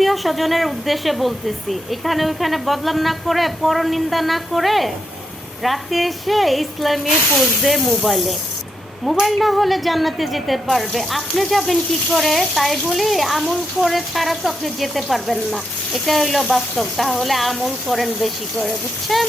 আত্মীয় স্বজনের উদ্দেশ্যে বলতেছি, এখানে ওইখানে বদনাম না করে, পরনিন্দা না করে রাতে এসে ইসলামী পোস্ট দে মোবাইলে। মোবাইল না হলে জান্নাতে যেতে পারবে, আপনি যাবেন কি করে? তাই বলি আমল করে ছাড়া তো আপনি যেতে পারবেন না, এটা হইলো বাস্তব। তাহলে আমল করেন বেশি করে, বুঝছেন?